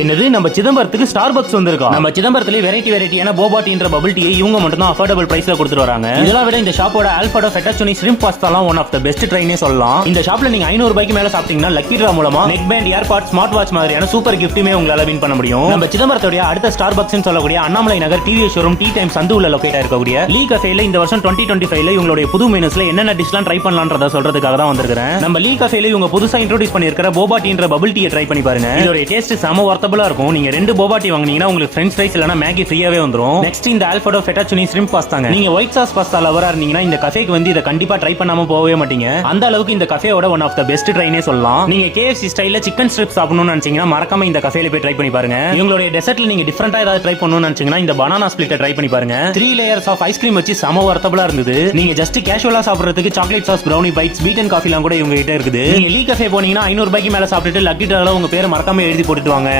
என்னது நம்ம சிதம்பரத்துக்கு ஸ்டார்பக்ஸ் வந்திருக்கோம். நம்ம சிதம்பரத்துல வெரைட்டியான போபா டீன்ற பபிள் டீ இவங்க மட்டும் தான் அஃபோர்டபிள் பிரைஸ்ல கொடுத்துட்டு வராங்க. இதெல்லாம் விட இந்த ஷாப்போட ஆல்ஃபடோ ஃபெட்டாச்சுனி shrimp பாஸ்தாலாம் one of the best ட்ரைனே சொல்லலாம். இந்த ஷாப்ல நீங்க 500 ரூபாய்க்கு மேல சாப்பிட்டீங்கன்னா லக்கி டிரா மூலமா neck band, AirPod, smart watch மாதிரியான சூப்பர் கிஃப்ட்டுமே உங்களால வின் பண்ண முடியும். நம்ம சிதம்பரத்தோட அடுத்த ஸ்டார்பக்ஸ் சொல்லக்கூடிய அண்ணாமலை நகர் TVS showroom tea time சந்துல locate இருக்கக்கூடிய லீ கஃபேல இந்த வருஷம் 2025ல இவங்களுடைய புது மெனுஸ்ல என்னென்ன டிஷ்லாம் ட்ரை பண்ணலாம்ன்றத சொல்றதுக்காக தான் வந்திருக்கேன். நம்ம லீ கஃபேல இவங்க புதுசா இன்ட்ரோடியூஸ் பண்ணியிருக்கிற போபா டீன்ற பபிள் டீயை ட்ரை பண்ணி பாருங்க. இதோட டேஸ்ட் செம வர்த்தபிளா இருக்கும். நீங்க 2 போபா டீ வாங்குனீங்கன்னா உங்களுக்கு ஃப்ரெஞ்ச் ஃப்ரைஸ் இல்லனா மேகி ஃப்ரீயாவே வந்துரும். நெக்ஸ்ட் இந்த ஆல்ஃபடோ ஃபெட்டாச்சுனி ஷ்ரிம்ப் பாஸ்தாங்க. நீங்க ஒயிட் சாஸ் பாஸ்தா லவரா இருந்தீங்கன்னா இந்த கஃபேக்கு வந்து இத கண்டிப்பா ட்ரை பண்ணாம போகவே மாட்டீங்க. அந்த அளவுக்கு இந்த கஃபேவோட ஒன் ஆஃப் த பெஸ்ட் ட்ரைனே சொல்லலாம். நீங்க KFC ஸ்டைல்ல சிக்கன் ஸ்ட்ரிப் சாப்பிடணும்னு நினைச்சீங்கன்னா மறக்காம இந்த கஃபேல போய் ட்ரை பண்ணி பாருங்க. இவங்களுடைய டெசர்ட்ல நீங்க டிஃபரெண்டா ஏதாவது ட்ரை பண்ணணும்னு நினைச்சீங்கன்னா இந்த பனானா ஸ்பிளிட் ட்ரை பண்ணி பாருங்க. 3 லேயர்ஸ் ஆஃப் ஐஸ்கிரீம் வச்சு செம வர்த்தபிளா இருந்தது. நீங்க ஜஸ்ட் கேஷுவலா சாப்பிடுறதுக்கு chocolate sauce, brownie bytes, beaten காஃபிலாம் கூட இவங்க கிட்ட இருக்குது. நீங்க லீ கஃபே போனீங்கன்னா 500 ரூபாய்க்கு மேல சாப்பிட்டுட்டு லக்கி டிரால உங்க பேரை மறக்காம எழுதி போட்டுட்டு வாங்க.